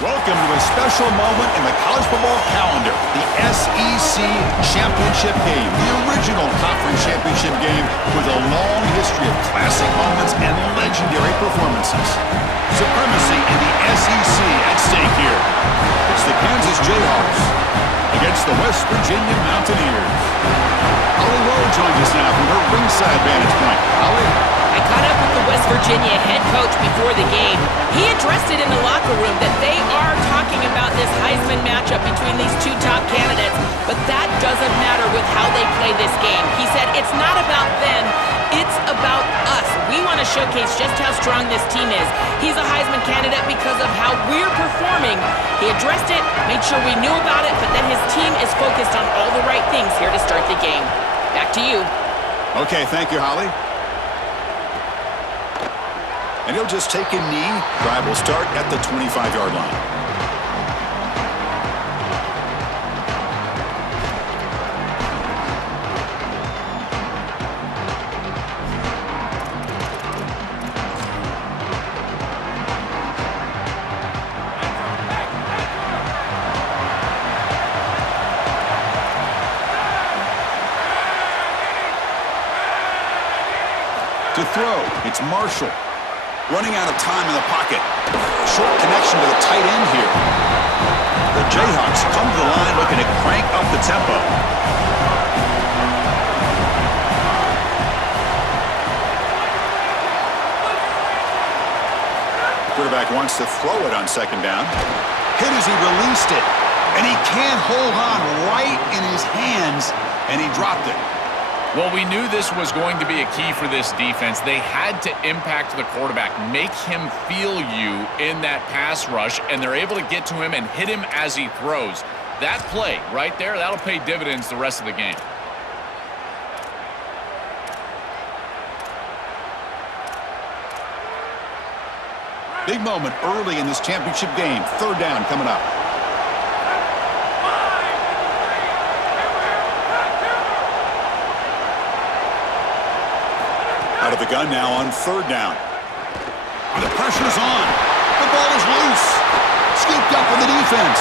Welcome to a special moment in the college football calendar, the SEC Championship Game, the original conference championship game with a long history of classic moments and legendary performances. Supremacy in the SEC at stake here. It's the Kansas Jayhawks against the West Virginia Mountaineers. Holly Rowe joins us now from her ringside vantage point. Holly? I caught up with the West Virginia head coach before the game. He addressed it in the locker room that they are talking about this Heisman matchup between these two top candidates, but that doesn't matter with how they play this game. He said it's not about them, it's about us. We want to showcase just how strong this team is. He's a Heisman candidate because of how we're performing. He addressed it, made sure we knew about it, but that his team is focused on all the right things here to start the game. Back to you. Okay, thank you, Holly. And he'll just take a knee. Drive will start at the 25-yard line. To throw, it's Marshall. Running out of time in the pocket. Short connection to the tight end here. The Jayhawks come to the line looking to crank up the tempo. Quarterback wants to throw it on second down. Hit as he released it. And he can't hold on right in his hands. And he dropped it. Well, we knew this was going to be a key for this defense. They had to impact the quarterback, make him feel you in that pass rush, and they're able to get to him and hit him as he throws. That play right there, that'll pay dividends the rest of the game. Big moment early in this championship game. Third down coming up. Out of the gun now on third down. The pressure's on. The ball is loose. Scooped up with the defense.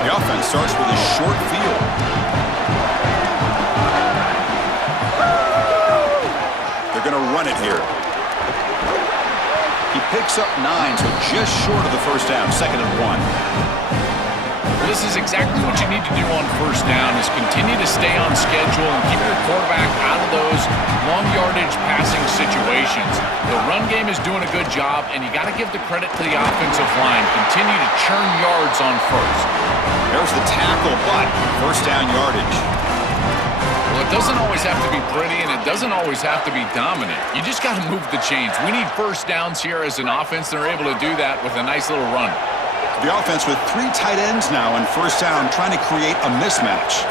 The offense starts with a short field. They're going to run it here. He picks up 9, so just short of the first down, 2nd and 1. This is exactly what you need to do on first down is continue to stay on schedule and keep your quarterback out of those long yardage passing situations. The run game is doing a good job, and you got to give the credit to the offensive line. Continue to churn yards on first. There's the tackle, but first down yardage. Well, it doesn't always have to be pretty, and it doesn't always have to be dominant. You just got to move the chains. We need first downs here as an offense. They're able to do that with a nice little run. The offense with 3 tight ends now on first down, trying to create a mismatch.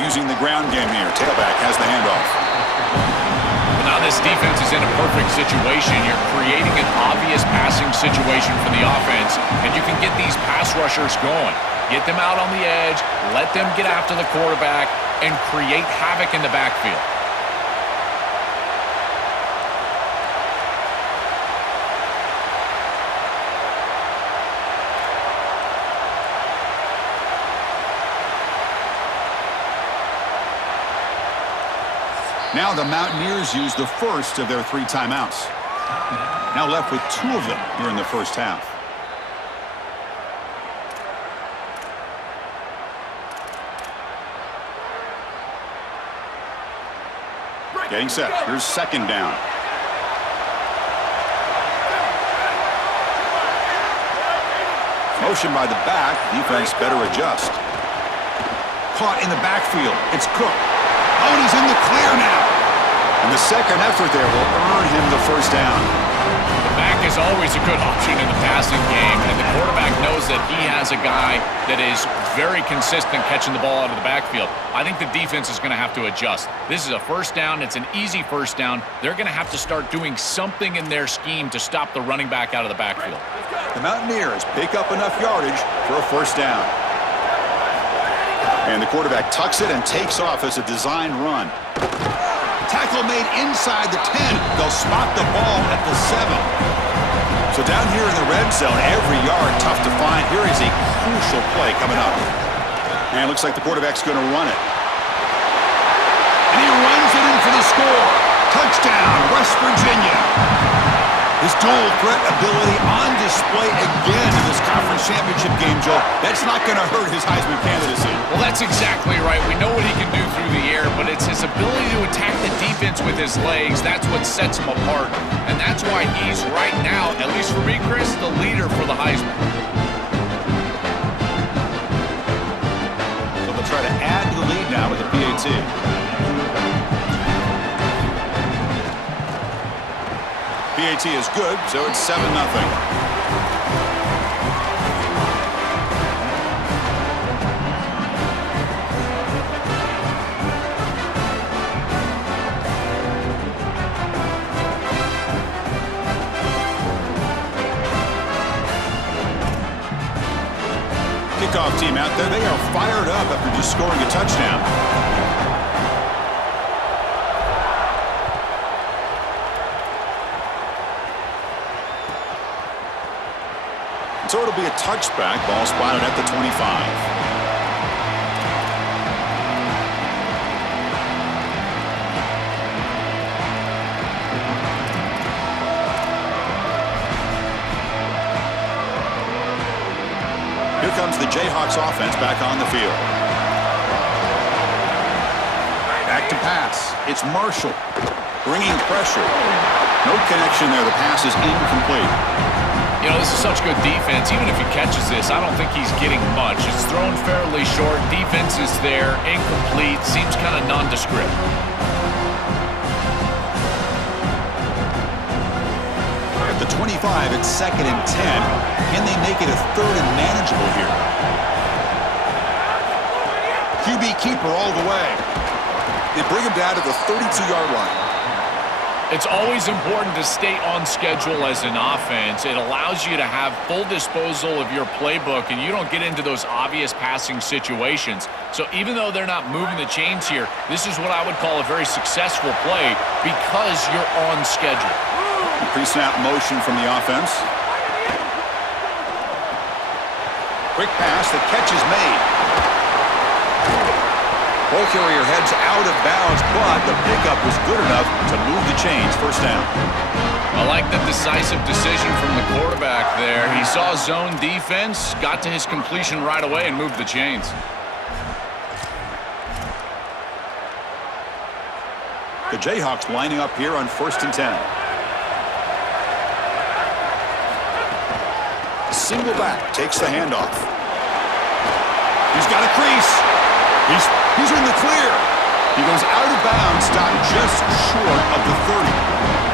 Using the ground game here. Tailback has the handoff. But now this defense is in a perfect situation. You're creating an obvious passing situation for the offense, and you can get these pass rushers going. Get them out on the edge, let them get after the quarterback, and create havoc in the backfield. Now the Mountaineers use the first of their 3 timeouts. Now left with 2 of them here in the first half. Getting set. Here's second down. Motion by the back. Defense better adjust. Caught in the backfield. It's Cook. Oh, and he's in the clear now. And the second effort there will earn him the first down. The back is always a good option in the passing game, and the quarterback knows that he has a guy that is very consistent catching the ball out of the backfield. I think the defense is going to have to adjust. This is a first down. It's an easy first down. They're going to have to start doing something in their scheme to stop the running back out of the backfield. The Mountaineers pick up enough yardage for a first down. And the quarterback tucks it and takes off as a design run. Tackle made inside the 10. They'll spot the ball at the 7. So down here in the red zone, every yard tough to find. Here is a crucial play coming up. And it looks like the quarterback's going to run it. And he runs it in for the score. Touchdown, West Virginia. His dual threat ability on display again in this conference championship game, Joe. That's not going to hurt his Heisman candidacy. Well, that's exactly right. We know what he can do through the air, but it's his ability to attack the defense with his legs. That's what sets him apart. And that's why he's right now, at least for me, Chris, the leader for the Heisman. So they'll try to add to the lead now with the PAT. PAT is good, so it's 7-0. Kickoff team out there, they are fired up after just scoring a touchdown. So it'll be a touchback, ball spotted at the 25. Here comes the Jayhawks offense back on the field. Back to pass. It's Marshall bringing pressure. No connection there. The pass is incomplete. You know, this is such good defense. Even if he catches this, I don't think he's getting much. It's thrown fairly short. Defense is there. Incomplete. Seems kind of nondescript. At the 25, it's 2nd and 10. Can they make it a 3rd and manageable here? QB keeper all the way. They bring him down to the 32-yard line. It's always important to stay on schedule as an offense. It allows you to have full disposal of your playbook, and you don't get into those obvious passing situations. So even though they're not moving the chains here, this is what I would call a very successful play because you're on schedule. Pre-snap motion from the offense. Quick pass, the catch is made. Ball carrier heads out of bounds, but the pickup was good enough to move the chains. First down. I like the decisive decision from the quarterback there. He saw zone defense, got to his completion right away, and moved the chains. The Jayhawks lining up here on 1st and 10. Single back takes the handoff. He's got a crease. He's in the clear. He goes out of bounds, stopped just short of the 30.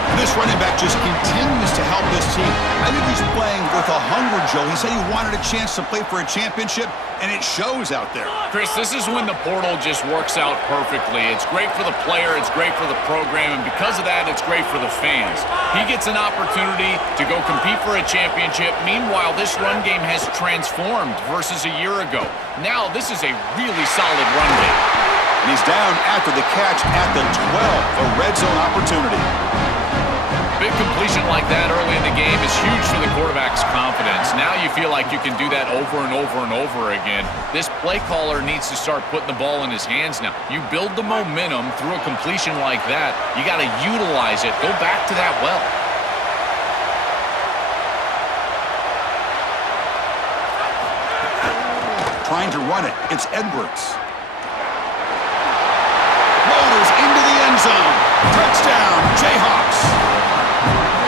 And this running back just continues to help this team. I think he's playing with a hunger, Joe. He said he wanted a chance to play for a championship, and it shows out there. Chris, this is when the portal just works out perfectly. It's great for the player, it's great for the program, and because of that, it's great for the fans. He gets an opportunity to go compete for a championship. Meanwhile, this run game has transformed versus a year ago. Now, this is a really solid run game. And he's down after the catch at the 12, a red zone opportunity. Big completion like that early in the game is huge for the quarterback's confidence. Now you feel like you can do that over and over and over again. This play caller needs to start putting the ball in his hands now. You build the momentum through a completion like that. You got to utilize it. Go back to that well. Trying to run it. It's Edwards. Motors into the end zone. Touchdown, Jayhawks.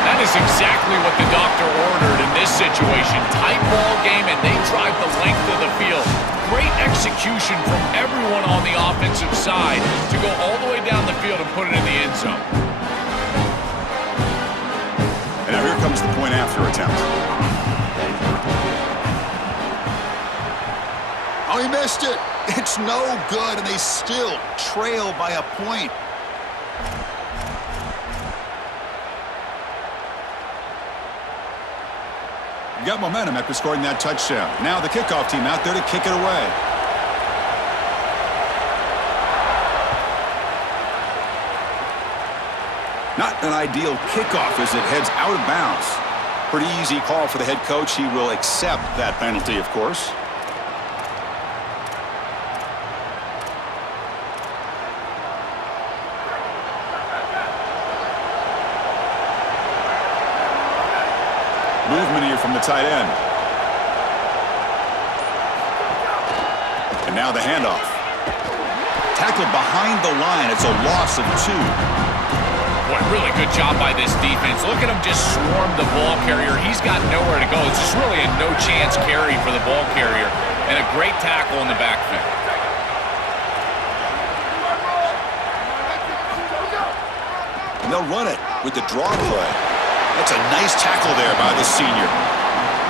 That is exactly what the doctor ordered in this situation. Tight ball game, and they drive the length of the field. Great execution from everyone on the offensive side to go all the way down the field and put it in the end zone. And now here comes the point after attempt. Oh, he missed it. It's no good, and they still trail by a point. Got momentum after scoring that touchdown. Now the kickoff team out there to kick it away. Not an ideal kickoff as it heads out of bounds. Pretty easy call for the head coach. He will accept that penalty, of course. Movement here from the tight end. And now the handoff. Tackled behind the line. It's a loss of 2. Boy, really good job by this defense. Look at him just swarm the ball carrier. He's got nowhere to go. It's just really a no-chance carry for the ball carrier. And a great tackle in the backfield. And they'll run it with the draw play. That's a nice tackle there by the senior.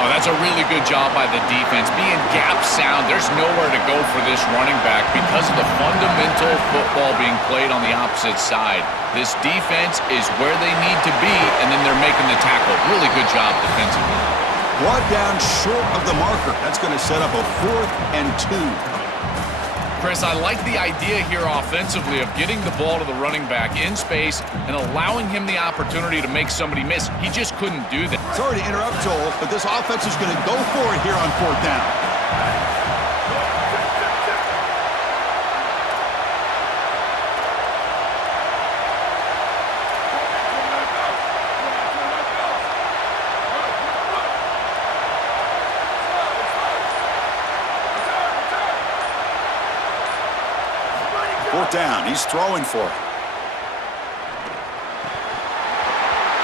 Oh, that's a really good job by the defense. Being gap sound, there's nowhere to go for this running back because of the fundamental football being played on the opposite side. This defense is where they need to be, and then they're making the tackle. Really good job defensively. Brought down short of the marker. That's going to set up a 4th and 2. Chris, I like the idea here offensively of getting the ball to the running back in space and allowing him the opportunity to make somebody miss. He just couldn't do that. Sorry to interrupt, Joel, but this offense is going to go for it here on 4th down. Down. He's throwing for it.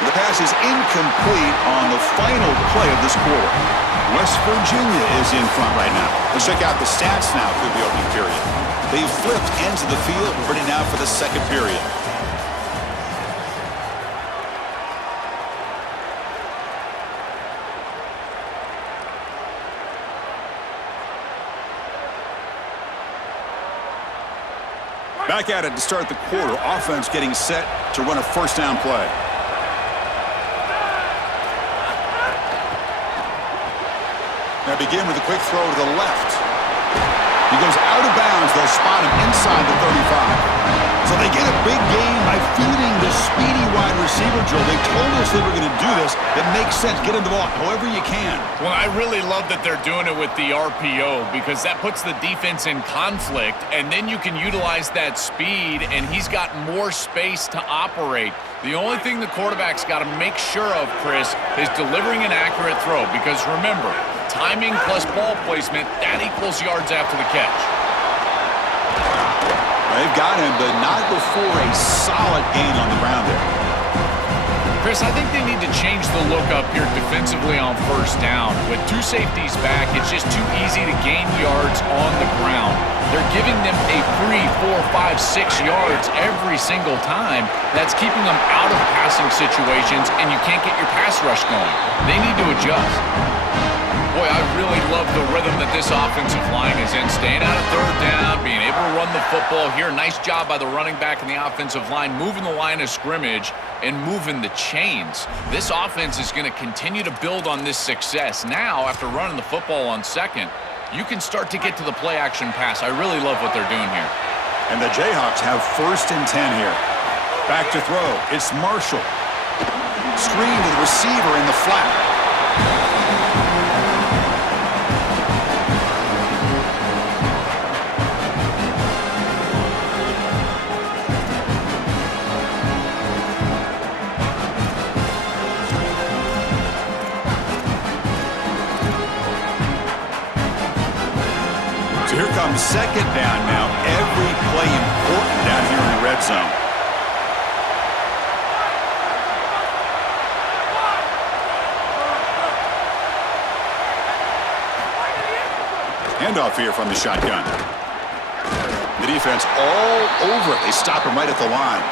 The pass is incomplete on the final play of this quarter. West Virginia is in front right now. Let's check out the stats now through the opening period. They've flipped ends of the field, ready now for the second period. Back at it to start the quarter. Offense getting set to run a first down play. Now begin with a quick throw to the left. He goes out of bounds. They'll spot him inside the 35. So they get a big gain by feeding the speedy wide receiver, Joe. They told us they were going to do this. It makes sense. Get him the ball however you can. Well, I really love that they're doing it with the RPO because that puts the defense in conflict, and then you can utilize that speed, and he's got more space to operate. The only thing the quarterback's got to make sure of, Chris, is delivering an accurate throw because, remember, timing plus ball placement, that equals yards after the catch. They've got him, but not before a solid gain on the ground there. Chris, I think they need to change the look up here defensively on first down. With 2 safeties back, it's just too easy to gain yards on the ground. They're giving them a free 4, 5, 6 yards every single time. That's keeping them out of passing situations, and you can't get your pass rush going. They need to adjust. Boy, I really love the rhythm that this offensive line is in. Staying out of third down, being able to run the football here. Nice job by the running back and the offensive line, moving the line of scrimmage and moving the chains. This offense is going to continue to build on this success. Now, after running the football on second, you can start to get to the play-action pass. I really love what they're doing here. And the Jayhawks have 1st and 10 here. Back to throw. It's Marshall. Screen to the receiver in the flat. Here comes second down now. Every play important down here in the red zone. Handoff here from the shotgun. The defense all over it. They stop him right at the line.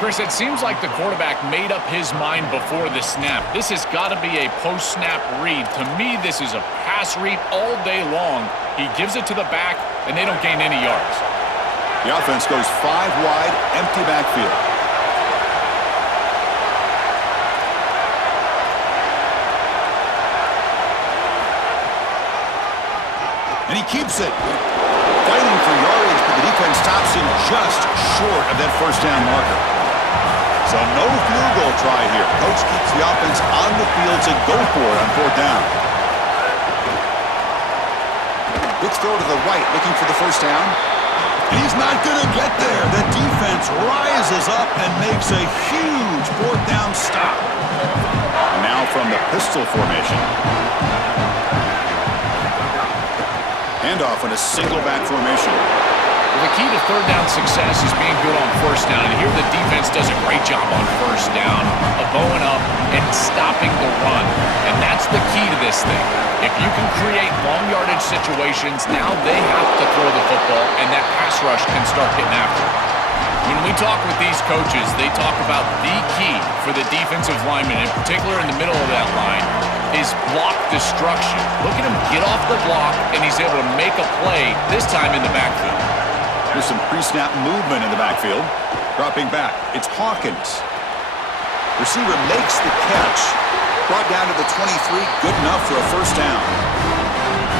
Chris, it seems like the quarterback made up his mind before the snap. This has got to be a post-snap read. To me, this is a pass read all day long. He gives it to the back, and they don't gain any yards. The offense goes 5 wide, empty backfield. And he keeps it. Fighting for yardage, but the defense stops him just short of that first down marker. So no field goal try here. Coach keeps the offense on the field to go for it on fourth down. Quick throw to the right, looking for the first down. He's not going to get there. The defense rises up and makes a huge fourth down stop. Now from the pistol formation. Handoff in a single back formation. Well, the key to third down success is being good on first down. And here the defense does a great job on first down of bowing up and stopping the run. And that's the key to this thing. If you can create long yardage situations, now they have to throw the football, and that pass rush can start getting after it. When we talk with these coaches, they talk about the key for the defensive lineman, in particular in the middle of that line, is block destruction. Look at him get off the block, and he's able to make a play, this time in the backfield. There's some pre-snap movement in the backfield. Dropping back, it's Hawkins. Receiver makes the catch. Brought down to the 23, good enough for a first down.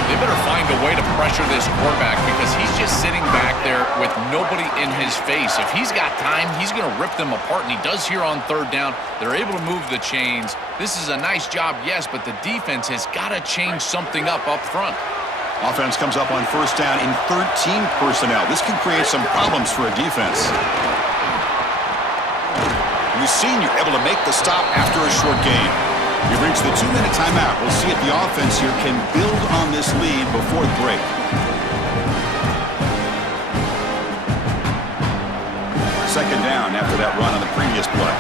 They better find a way to pressure this quarterback because he's just sitting back there with nobody in his face. If he's got time, he's going to rip them apart, and he does here on third down. They're able to move the chains. This is a nice job, yes, but the defense has got to change something up front. Offense comes up on first down in 13 personnel. This can create some problems for a defense. The senior able to make the stop after a short gain. We've reached the 2-minute timeout. We'll see if the offense here can build on this lead before the break. Second down after that run on the previous play.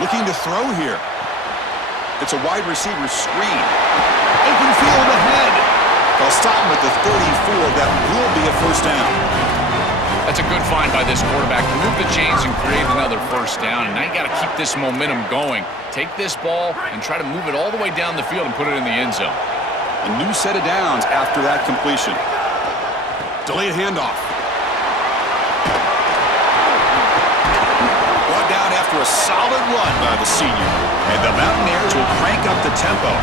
Looking to throw here. It's a wide receiver screen. Open field ahead. They'll stop him at the 34. That will be a first down. That's a good find by this quarterback to move the chains and create another first down. And now you got to keep this momentum going. Take this ball and try to move it all the way down the field and put it in the end zone. A new set of downs after that completion. Delayed handoff. Brought down after a solid run by the senior. And the Mountaineers will crank up the tempo.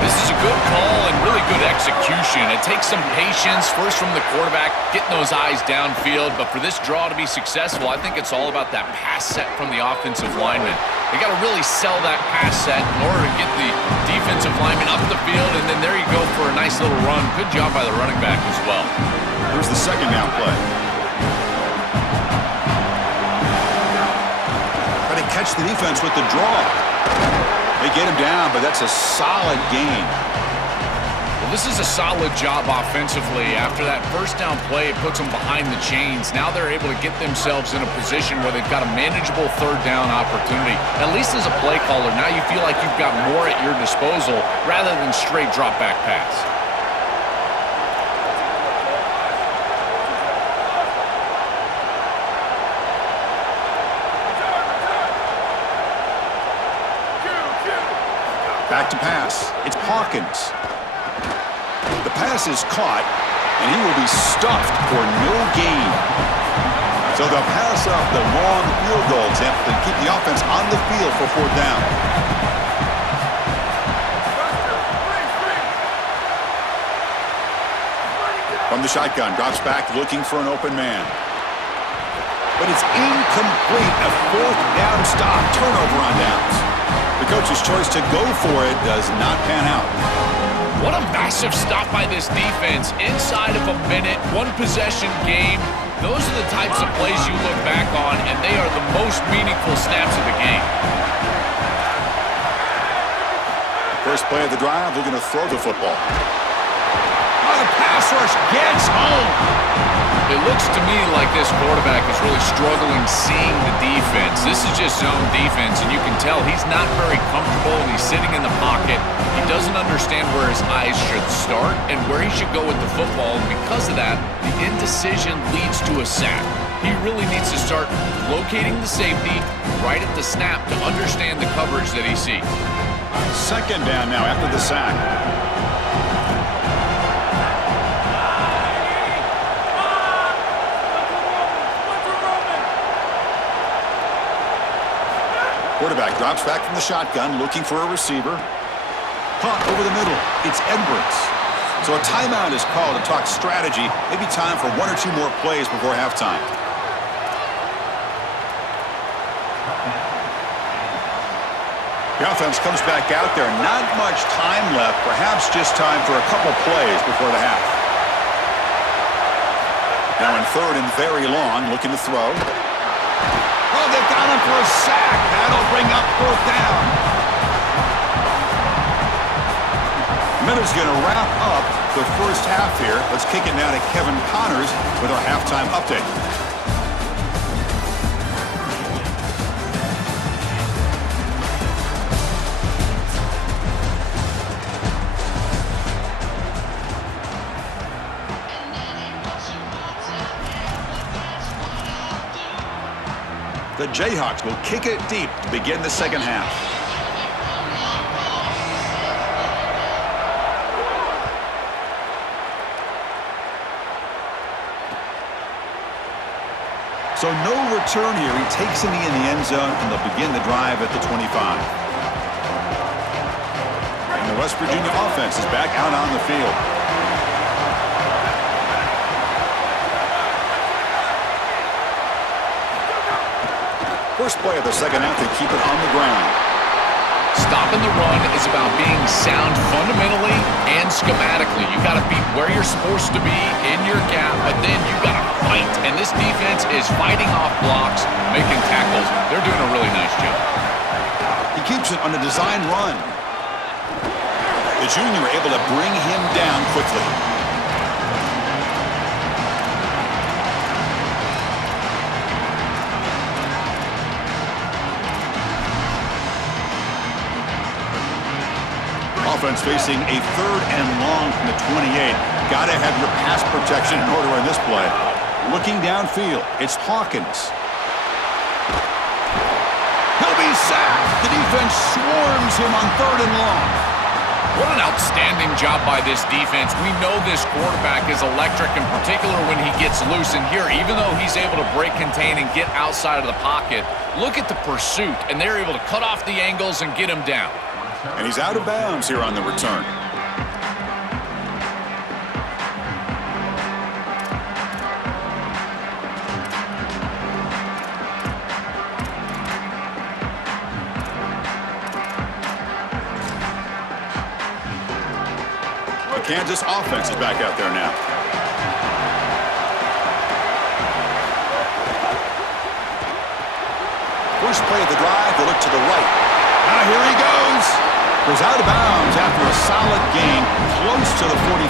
This is a good call and really good execution. It takes some patience, first from the quarterback, getting those eyes downfield. But for this draw to be successful, I think it's all about that pass set from the offensive lineman. They got to really sell that pass set in order to get the defensive lineman up the field, and then there you go for a nice little run. Good job by the running back as well. Here's the second down play. Trying to catch the defense with the draw. They get him down, but that's a solid gain. Well, this is a solid job offensively. After that first down play, it puts them behind the chains. Now they're able to get themselves in a position where they've got a manageable third down opportunity. At least as a play caller, now you feel like you've got more at your disposal rather than straight drop back pass. Back to pass. It's Hawkins. The pass is caught, and he will be stuffed for no gain. So they'll pass up the long field goal attempt and keep the offense on the field for fourth down. From the shotgun, drops back looking for an open man. But it's incomplete. A fourth down stop. Turnover on downs. The coach's choice to go for it does not pan out. What a massive stop by this defense. Inside of a minute, one possession game. Those are the types of plays you look back on, and they are the most meaningful snaps of the game. First play of the drive, they're going to throw the football. Oh, the pass rush gets home. It looks to me like this quarterback is really struggling seeing the defense. This is just zone defense, and you can tell he's not very comfortable, and he's sitting in the pocket. He doesn't understand where his eyes should start and where he should go with the football, and because of that, the indecision leads to a sack. He really needs to start locating the safety right at the snap to understand the coverage that he sees. Second down now after the sack. Quarterback drops back from the shotgun, looking for a receiver. Caught over the middle. It's Edwards. So a timeout is called to talk strategy. Maybe time for 1 or 2 more plays before halftime. The offense comes back out there. Not much time left. Perhaps just time for a couple plays before the half. Now in third and very long, looking to throw. Oh, they've got him for a sack. That'll bring up fourth down. Miller's going to wrap up the first half here. Let's kick it now to Kevin Connors with our halftime update. The Jayhawks will kick it deep to begin the second half. So no return here. He takes it in the end zone, and they'll begin the drive at the 25. And the West Virginia offense is back out on the field. First play of the second half, they keep it on the ground. Stopping the run is about being sound fundamentally and schematically. You got to be where you're supposed to be in your gap, but then you got to fight. And this defense is fighting off blocks, making tackles. They're doing a really nice job. He keeps it on a design run. The junior able to bring him down quickly. Offense facing a third and long from the 28. Got to have your pass protection in order in this play. Looking downfield, it's Hawkins. He'll be sacked. The defense swarms him on third and long. What an outstanding job by this defense. We know this quarterback is electric, in particular when he gets loose. And here, even though he's able to break, contain, and get outside of the pocket, look at the pursuit. And they're able to cut off the angles and get him down. And he's out of bounds here on the return. The Kansas offense is back out there now. First play of the drive, they look to the right. Now here he goes. Goes out of bounds after a solid gain, close to the 45.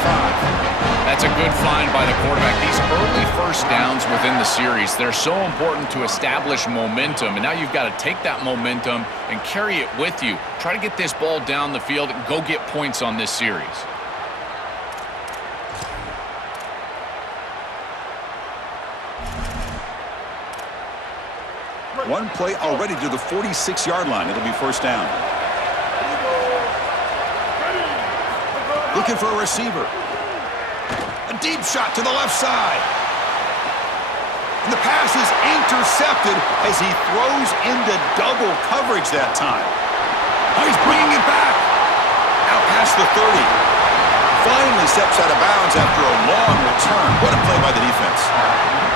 That's a good find by the quarterback. These early first downs within the series, they're so important to establish momentum. And now you've got to take that momentum and carry it with you. Try to get this ball down the field and go get points on this series. One play already to the 46-yard line. It'll be first down. Looking for a receiver. A deep shot to the left side. And the pass is intercepted as he throws into double coverage that time. Oh, he's bringing it back. Now past the 30. Finally steps out of bounds after a long return. What a play by the defense.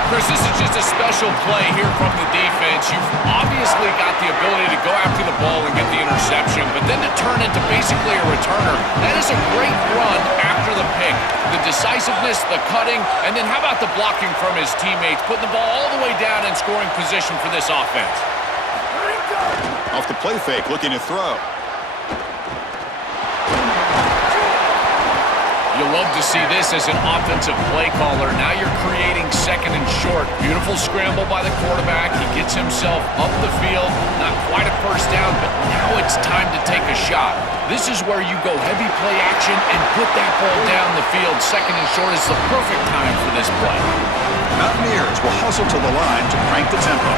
Chris, this is just a special play here from the defense. You've obviously got the ability to go after the ball and get the interception, but then to turn into basically a returner, that is a great run after the pick. The decisiveness, the cutting, and then how about the blocking from his teammates, putting the ball all the way down in scoring position for this offense. Off the play fake, looking to throw. You love to see this as an offensive play caller. Now you're creating second and short. Beautiful scramble by the quarterback. He gets himself up the field. Not quite a first down, but now it's time to take a shot. This is where you go heavy play action and put that ball down the field. Second and short is the perfect time for this play. Mountaineers will hustle to the line to crank the tempo.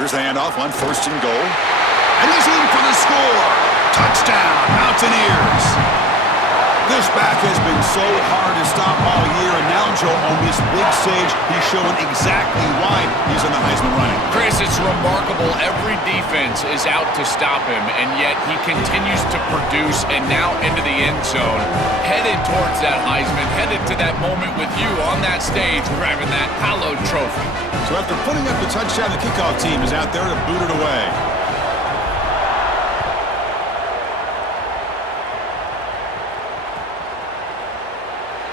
Here's the handoff on first and goal. And he's in for the score. Touchdown, Mountaineers. This back has been so hard to stop all year, and now, Joe, on this big stage, he's showing exactly why he's in the Heisman running. Chris, it's remarkable. Every defense is out to stop him, and yet he continues to produce, and now into the end zone, headed towards that Heisman, headed to that moment with you on that stage, grabbing that hallowed trophy. So after putting up the touchdown, the kickoff team is out there to boot it away.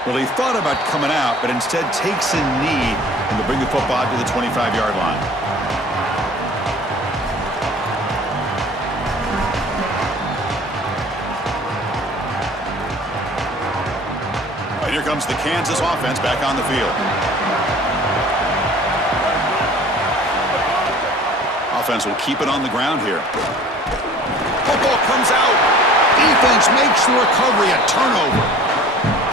Well, he thought about coming out, but instead takes a knee and to bring the football to the 25-yard line. And here comes the Kansas offense back on the field. Offense will keep it on the ground here. Football comes out. Defense makes the recovery, a turnover.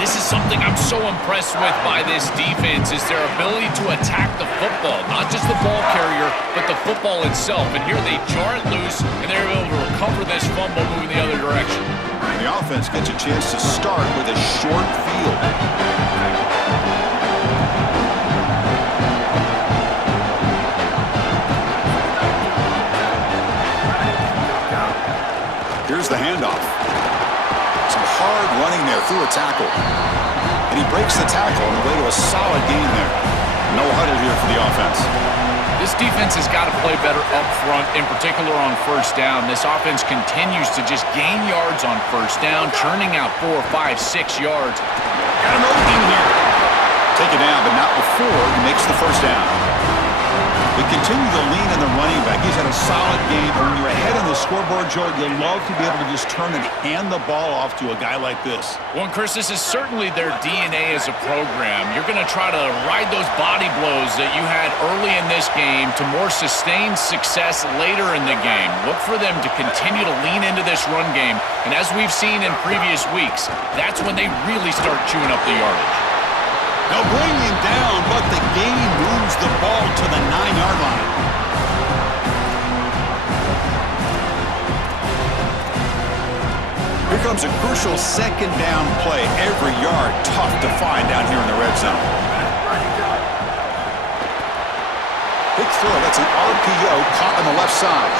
This is something I'm so impressed with by this defense is their ability to attack the football, not just the ball carrier, but the football itself. And here they jar it loose, and they're able to recover this fumble moving the other direction. And the offense gets a chance to start with a short field. Here's the handoff. Some hard running there through a tackle. And he breaks the tackle on the way to a solid gain there. No huddle here for the offense. This defense has got to play better up front, in particular on first down. This offense continues to just gain yards on first down, churning out 4, 5, 6 yards. Got him open here. Take it down, but not before he makes the first down. They continue to lean on the running back. He's had a solid game. But when you're ahead on the scoreboard, Joe, you'll love to be able to just turn and hand the ball off to a guy like this. Well, Chris, this is certainly their DNA as a program. You're going to try to ride those body blows that you had early in this game to more sustained success later in the game. Look for them to continue to lean into this run game. And as we've seen in previous weeks, that's when they really start chewing up the yardage. They'll bring him down, but the game moves the ball to the 9-yard line. Here comes a crucial second down play. Every yard tough to find down here in the red zone. Big throw. That's an RPO caught on the left side.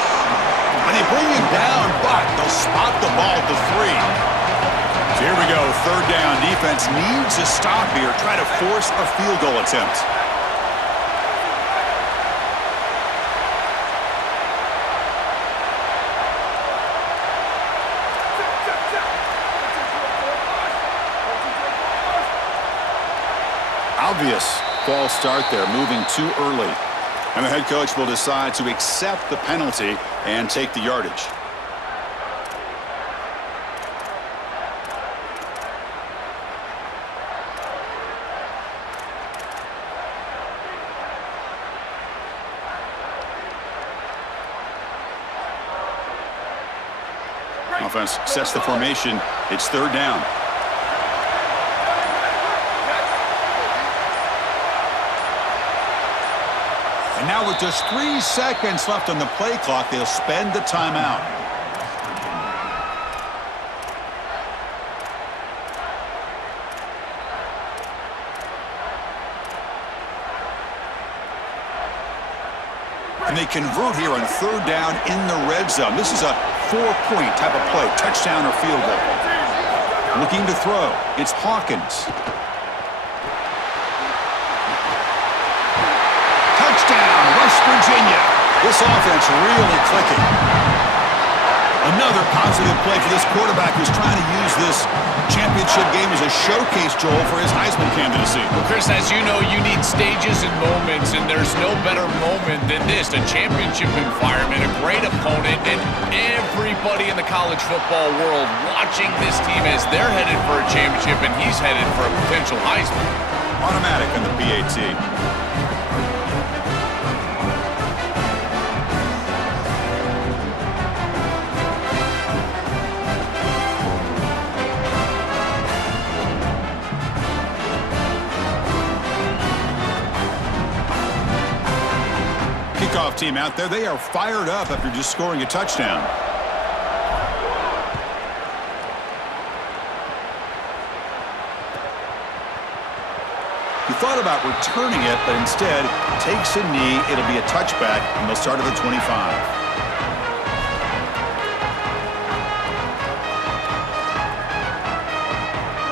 And they bring him down, but they'll spot the ball at the 3. So here we go, third down. Defense needs a stop here, try to force a field goal attempt. Obvious false start there, moving too early. And the head coach will decide to accept the penalty and take the yardage. Offense sets the formation. It's third down. And now with just 3 seconds left on the play clock, they'll spend the timeout. And they convert here on third down in the red zone. This is a 4-point type of play, touchdown or field goal. Looking to throw. It's Hawkins. Touchdown, West Virginia. This offense really clicking. Another positive play for this quarterback who's trying to use this championship game as a showcase, Joel, for his Heisman candidacy. Well, Chris, as you know, you need stages and moments, and there's no better moment than this, a championship environment, a great opponent, and everybody in the college football world watching this team as they're headed for a championship, and he's headed for a potential Heisman. Automatic on the PAT. Kickoff team out there. They are fired up after just scoring a touchdown. thought about returning it, but instead takes a knee. It'll be a touchback, and they'll start at the 25.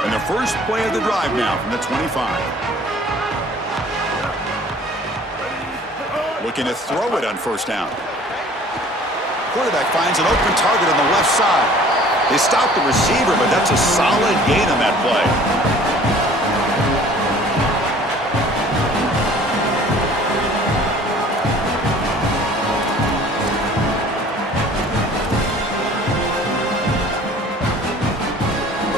And the first play of the drive now from the 25. Looking to throw it on first down. Quarterback finds an open target on the left side. They stop the receiver, but that's a solid gain on that play.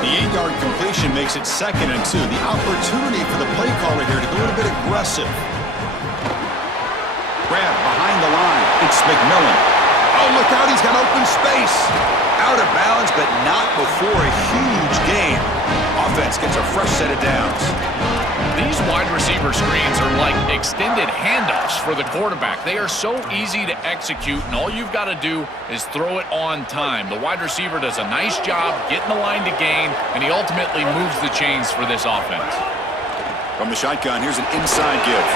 The 8-yard completion makes it 2nd and 2. The opportunity for the play caller here to go a little bit aggressive. Grab behind the line. It's McMillan. Oh, look out, he's got open space. Out of bounds, but not before a huge gain. Offense gets a fresh set of downs. These wide receiver screens are like extended handoffs for the quarterback. They are so easy to execute, and all you've got to do is throw it on time. The wide receiver does a nice job getting the line to gain, and he ultimately moves the chains for this offense. From the shotgun, here's an inside give.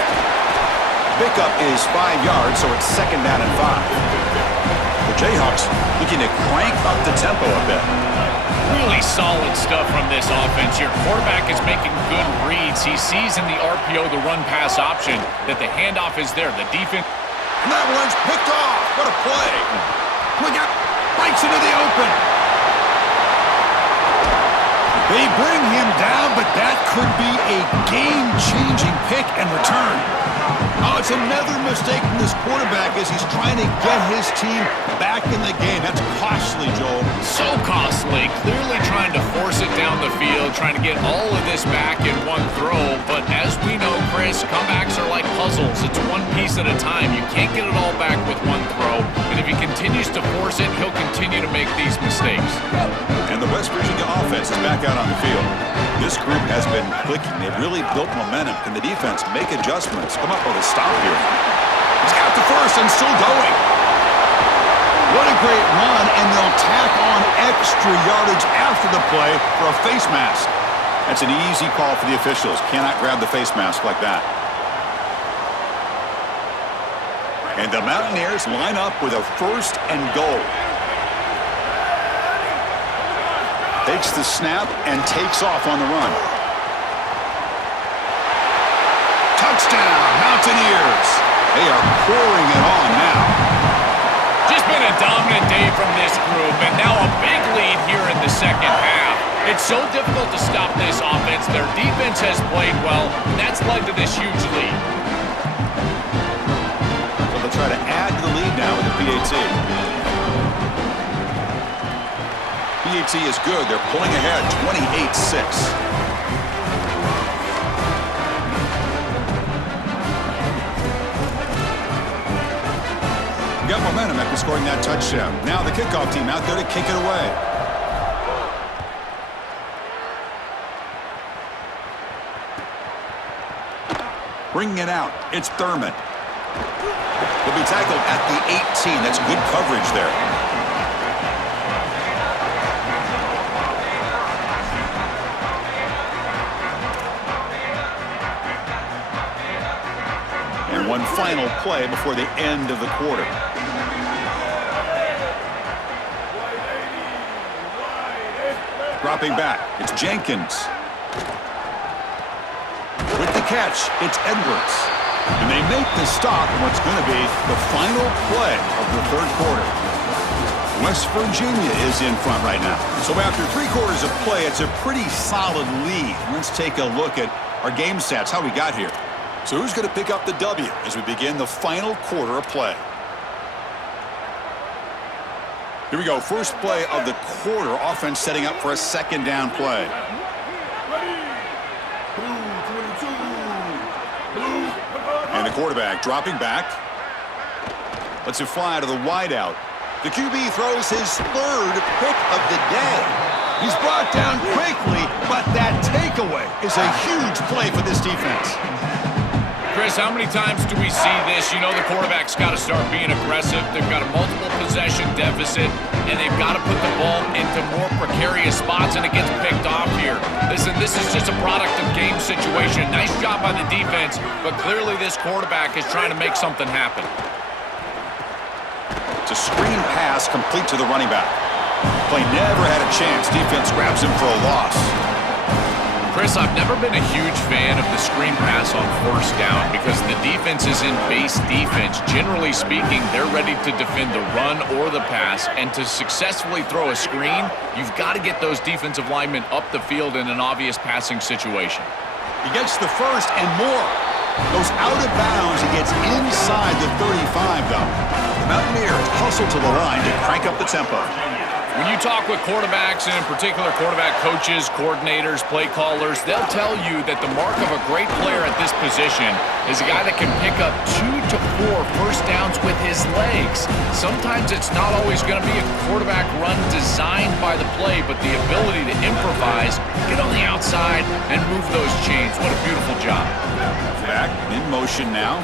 Pickup is 5 yards, so it's 2nd down and 5. The Jayhawks looking to crank up the tempo a bit. Really solid stuff from this offense here. Quarterback is making good reads. He sees in the RPO the run-pass option that the handoff is there. The defense... And that one's picked off. What a play. Look out. Breaks into the open. They bring him down, but that could be a game-changing pick and return. Oh, it's another mistake from this quarterback as he's trying to get his team back in the game. That's costly, Joel. So costly. Clearly trying to force it down the field, trying to get all of this back in one throw. But as we know, Chris, comebacks are like puzzles. It's one piece at a time. You can't get it all back with one throw. And if he continues to force it, he'll continue to make these mistakes. And the West Virginia offense is back out on the field. This group has been clicking. They've really built momentum. Can the defense make adjustments? Come up with a stop here. He's got the first and still going. What a great run, and they'll tack on extra yardage after the play for a face mask. That's an easy call for the officials. Cannot grab the face mask like that. And the Mountaineers line up with a 1st and goal. Takes the snap and takes off on the run. Touchdown, Mountaineers. They are pouring it on now. Just been a dominant day from this group, and now a big lead here in the second half. It's so difficult to stop this offense. Their defense has played well, and that's led to this huge lead. So they'll try to add to the lead now with the PAT. PAT is good. They're pulling ahead 28-6. Got momentum after scoring that touchdown. Now the kickoff team out there to kick it away. Bringing it out, it's Thurman. He'll be tackled at the 18. That's good coverage there. And one final play before the end of the quarter. Dropping back, it's Jenkins. With the catch, it's Edwards. And they make the stop in what's going to be the final play of the 3rd quarter. West Virginia is in front right now. So after 3 quarters of play, it's a pretty solid lead. Let's take a look at our game stats, how we got here. So who's going to pick up the W as we begin the final quarter of play? Here we go, first play of the quarter. Offense setting up for a 2nd down play. And the quarterback dropping back. Lets it fly to the wideout. The QB throws his 3rd pick of the day. He's brought down quickly, but that takeaway is a huge play for this defense. Chris, how many times do we see this? You know the quarterback's got to start being aggressive. They've got a multiple possession deficit, and they've got to put the ball into more precarious spots, and it gets picked off here. Listen, this is just a product of game situation. Nice job by the defense, but clearly this quarterback is trying to make something happen. It's a screen pass complete to the running back. Play never had a chance. Defense grabs him for a loss. Chris, I've never been a huge fan of the screen pass on first down because the defense is in base defense. Generally speaking, they're ready to defend the run or the pass, and to successfully throw a screen, you've got to get those defensive linemen up the field in an obvious passing situation. He gets the first and more. Goes out of bounds. He gets inside the 35, though. The Mountaineers hustle to the line to crank up the tempo. When you talk with quarterbacks, and in particular quarterback coaches, coordinators, play callers, they'll tell you that the mark of a great player at this position is a guy that can pick up 2 to 4 first downs with his legs. Sometimes it's not always going to be a quarterback run designed by the play, but the ability to improvise, get on the outside, and move those chains. What a beautiful job. Back in motion now.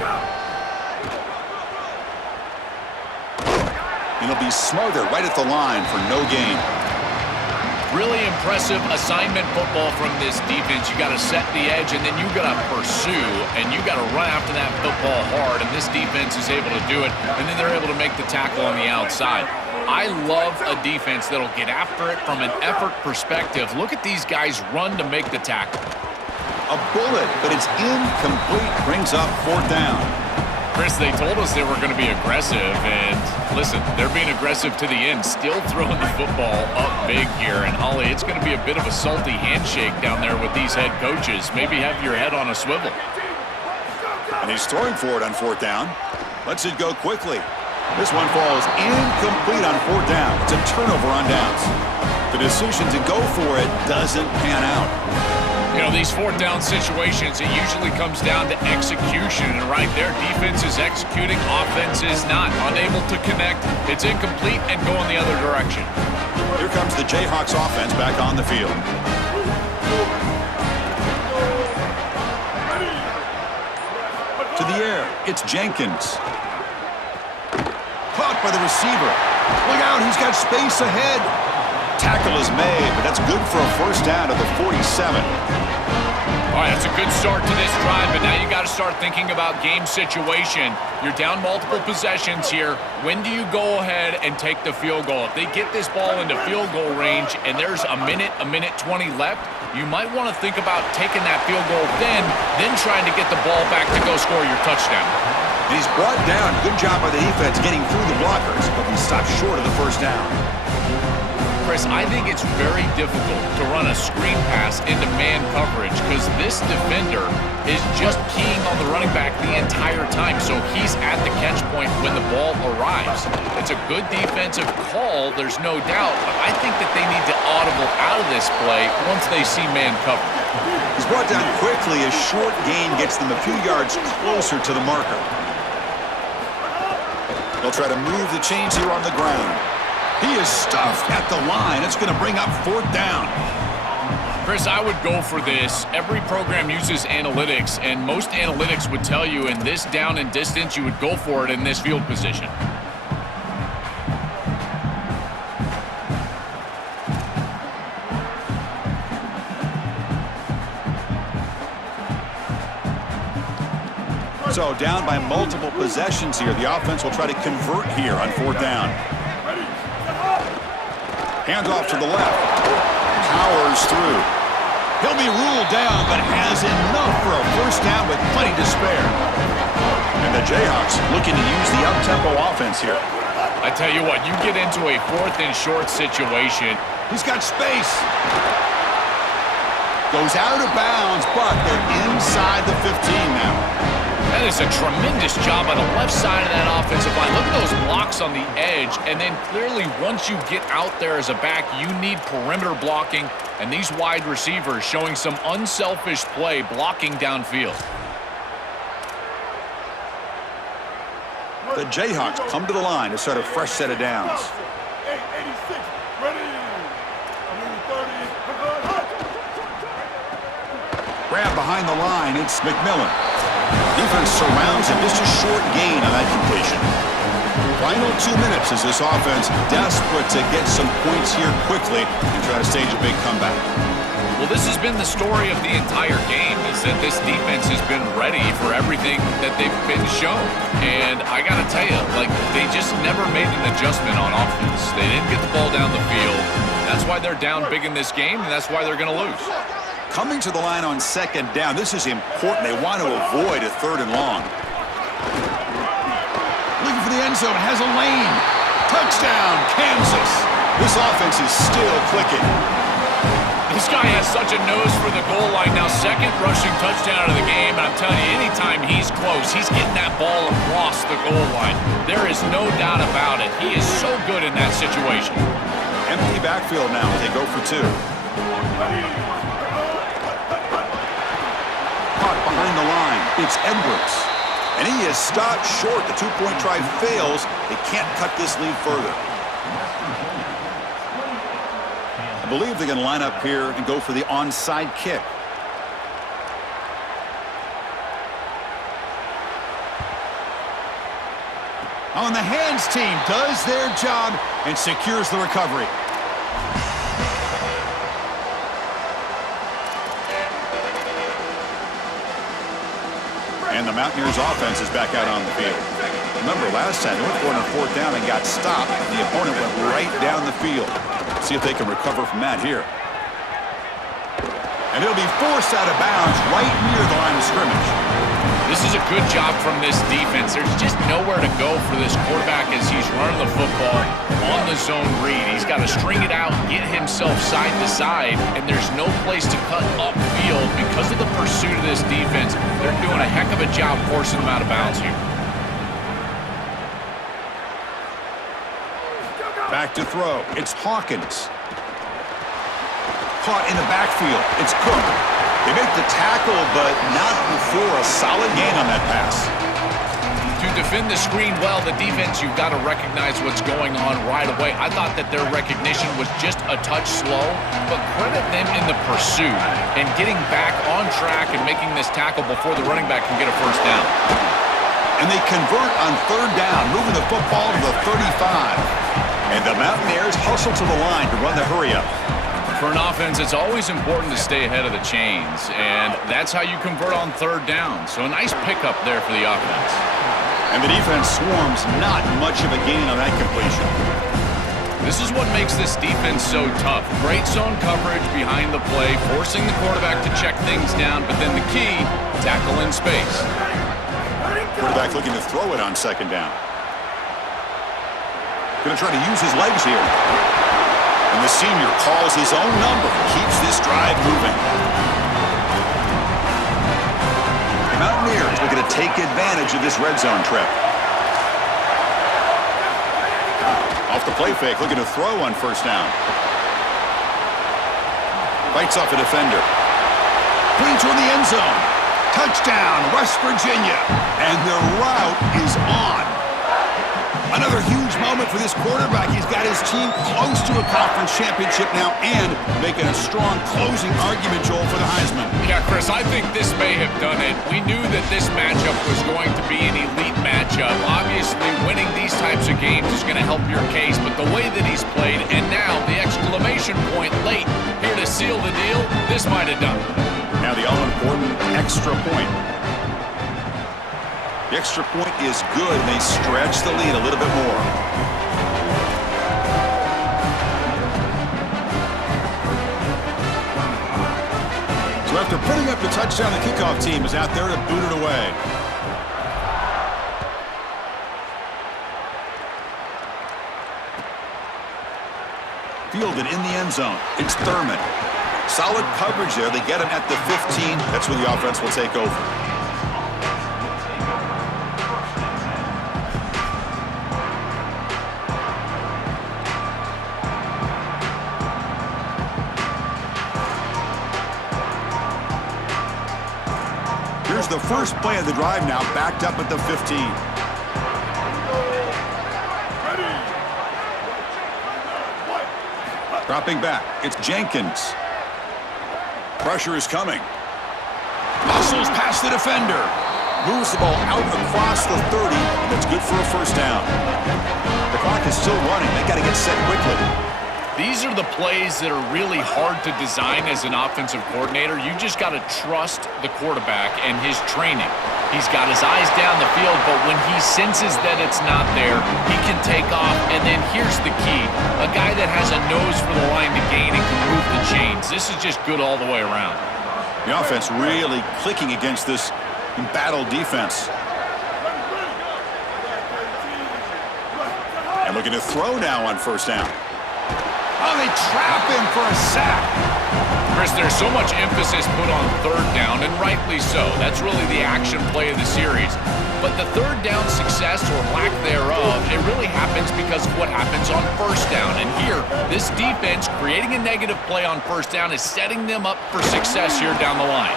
It'll be Smothered right at the line for no gain. Really impressive assignment football from this defense. You got to set the edge, and then you got to pursue, and you got to run after that football hard, and this defense is able to do it, and then they're able to make the tackle on the outside. I love a defense that'll get after it from an effort perspective. Look at these guys run to make the tackle. A bullet, but it's incomplete. Brings up 4th down. Chris, they told us they were going to be aggressive, and listen, they're being aggressive to the end, still throwing the football up big here. And Holly, it's going to be a bit of a salty handshake down there with these head coaches. Maybe have your head on a swivel. And he's throwing for it on 4th down. Lets it go quickly. This one falls incomplete on 4th down. It's a turnover on downs. The decision to go for it doesn't pan out. You know, these 4th down situations, it usually comes down to execution. And right there, defense is executing, offense is not. Unable to connect, it's incomplete and going the other direction. Here comes the Jayhawks offense back on the field. To the air, it's Jenkins. Caught by the receiver. Look out, he's got space ahead. Tackle is made, but that's good for a first down to the 47. All right, that's a good start to this drive, but now you got to start thinking about game situation. You're down multiple possessions here. When do you go ahead and take the field goal? If they get this ball into field goal range and there's a minute 20 left, you might want to think about taking that field goal then trying to get the ball back to go score your touchdown. And he's brought down. Good job by the defense getting through the blockers, but he stopped short of the first down. Chris, I think it's very difficult to run a screen pass into man coverage because this defender is just keying on the running back the entire time, so he's at the catch point when the ball arrives. It's a good defensive call, there's no doubt, but I think that they need to audible out of this play once they see man cover. He's brought down quickly. A short gain gets them a few yards closer to the marker. They'll try to move the chains here on the ground. He is stuffed at the line. It's going to bring up 4th down. Chris, I would go for this. Every program uses analytics, and most analytics would tell you in this down and distance, you would go for it in this field position. So down by multiple possessions here. The offense will try to convert here on 4th down. Hands off to the left. Powers through. He'll be ruled down, but has enough for a first down with plenty to spare. And the Jayhawks looking to use the up-tempo offense here. I tell you what, you get into a 4th and short situation. He's got space. Goes out of bounds, but they're inside the 15 now. That is a tremendous job on the left side of that offensive line. Look at those blocks on the edge, and then clearly once you get out there as a back, you need perimeter blocking, and these wide receivers showing some unselfish play blocking downfield. The Jayhawks come to the line to start a fresh set of downs. Grab behind the line, it's McMillan. He defense surrounds him. Just a short gain on that completion. Final 2 minutes as this offense desperate to get some points here quickly and try to stage a big comeback. Well, this has been the story of the entire game, is that this defense has been ready for everything that they've been shown. And I got to tell you, like, they just never made an adjustment on offense. They didn't get the ball down the field. That's why they're down big in this game, and that's why they're going to lose. Coming to the line on second down, this is important. They want to avoid a 3rd and long. Looking for the end zone, has a lane. Touchdown, Kansas. This offense is still clicking. This guy has such a nose for the goal line now. 2nd rushing touchdown of the game. I'm telling you, anytime he's close, he's getting that ball across the goal line. There is no doubt about it. He is so good in that situation. Empty backfield now. They go for 2. Caught behind the line. It's Edwards. And he is stopped short. The 2-point try fails. They can't cut this lead further. I believe they're going to line up here and go for the onside kick. On the hands team does their job and secures the recovery. And the Mountaineers offense is back out on the field. Remember, last time they went for it on 4th down and got stopped. The opponent went right down the field. See if they can recover from that here. And it'll be forced out of bounds right near the line of scrimmage. This is a good job from this defense. There's just nowhere to go for this quarterback as he's running the football on the zone read. He's got to string it out, get himself side to side, and there's no place to cut upfield because of the pursuit of this defense. They're doing a heck of a job forcing them out of bounds here. Back to throw. It's Hawkins. Caught in the backfield. It's Cook. They make the tackle, but not before a solid gain on that pass. To defend the screen well, the defense, you've got to recognize what's going on right away. I thought that their recognition was just a touch slow, but credit them in the pursuit and getting back on track and making this tackle before the running back can get a 1st down. And they convert on 3rd down, moving the football to the 35. And the Mountaineers hustle to the line to run the hurry-up. For an offense, it's always important to stay ahead of the chains, and that's how you convert on 3rd down. So a nice pickup there for the offense. And the defense swarms, not much of a gain on that completion. This is what makes this defense so tough. Great zone coverage behind the play, forcing the quarterback to check things down, but then the key, tackle in space. Quarterback looking to throw it on 2nd down. Going to try to use his legs here. And the senior calls his own number, keeps this drive moving. The Mountaineers looking to take advantage of this red zone trip. Off the play fake, looking to throw on 1st down. Fights off a defender. Clean toward the end zone. Touchdown, West Virginia. And the route is on. Another huge moment for this quarterback. He's got his team close to a conference championship now and making a strong closing argument, Joel, for the Heisman. Yeah, Chris, I think this may have done it. We knew that this matchup was going to be an elite matchup. Obviously, winning these types of games is going to help your case, but the way that he's played, and now the exclamation point late here to seal the deal, this might have done it. Now the all-important extra point. The extra point is good, and they stretch the lead a little bit more. So after putting up the touchdown, the kickoff team is out there to boot it away. Fielded in the end zone. It's Thurman. Solid coverage there. They get him at the 15. That's where the offense will take over. Here's the first play of the drive now, backed up at the 15. Dropping back, it's Jenkins. Pressure is coming. Muscles past the defender. Moves the ball out across the 30, and it's good for a first down. The clock is still running. They got to get set quickly. These are the plays that are really hard to design as an offensive coordinator. You just got to trust the quarterback and his training. He's got his eyes down the field, but when he senses that it's not there, he can take off. And then here's the key. A guy that has a nose for the line to gain and can move the chains. This is just good all the way around. The offense really clicking against this embattled defense. And looking to throw now on first down. Oh, they trap him for a sack. Chris, there's so much emphasis put on third down, and rightly so. That's really the action play of the series. But the third down success or lack thereof, it really happens because of what happens on first down. And here, this defense creating a negative play on first down is setting them up for success here down the line.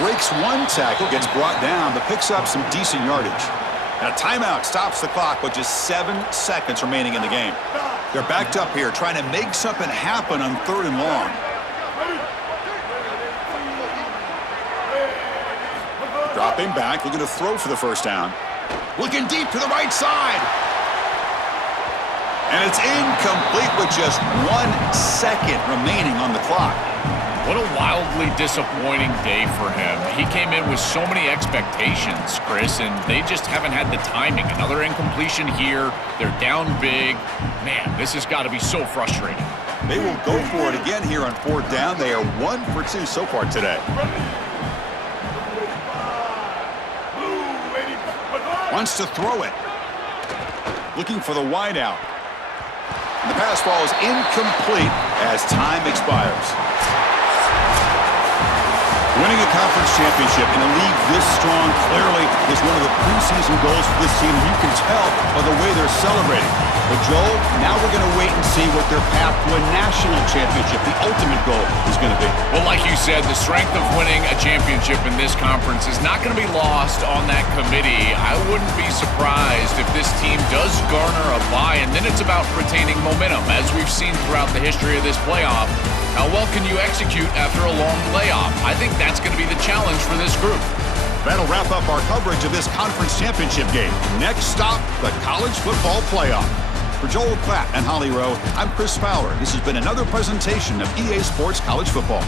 Breaks one tackle, gets brought down, but picks up some decent yardage. And a timeout stops the clock with just 7 seconds remaining in the game. They're backed up here, trying to make something happen on third and long. Dropping back, looking to throw for the first down. Looking deep to the right side. And it's incomplete with just 1 second remaining on the clock. What a wildly disappointing day for him. He came in with so many expectations, Chris, and they just haven't had the timing. Another incompletion here. They're down big. Man, this has got to be so frustrating. They will go for it again here on fourth down. They are 1 for 2 so far today. Wants to throw it. Looking for the wideout. And the pass falls incomplete as time expires. Winning a conference championship in a league this strong clearly is one of the preseason goals for this team. You can tell by the way they're celebrating. But Joel, now we're going to wait and see what their path to a national championship, the ultimate goal, is going to be. Well, like you said, the strength of winning a championship in this conference is not going to be lost on that committee. I wouldn't be surprised if this team does garner a bye, and then it's about retaining momentum, as we've seen throughout the history of this playoff. How well can you execute after a long layoff? I think that's going to be the challenge for this group. That'll wrap up our coverage of this conference championship game. Next stop, the college football playoff. For Joel Klatt and Holly Rowe, I'm Chris Fowler. This has been another presentation of EA Sports College Football.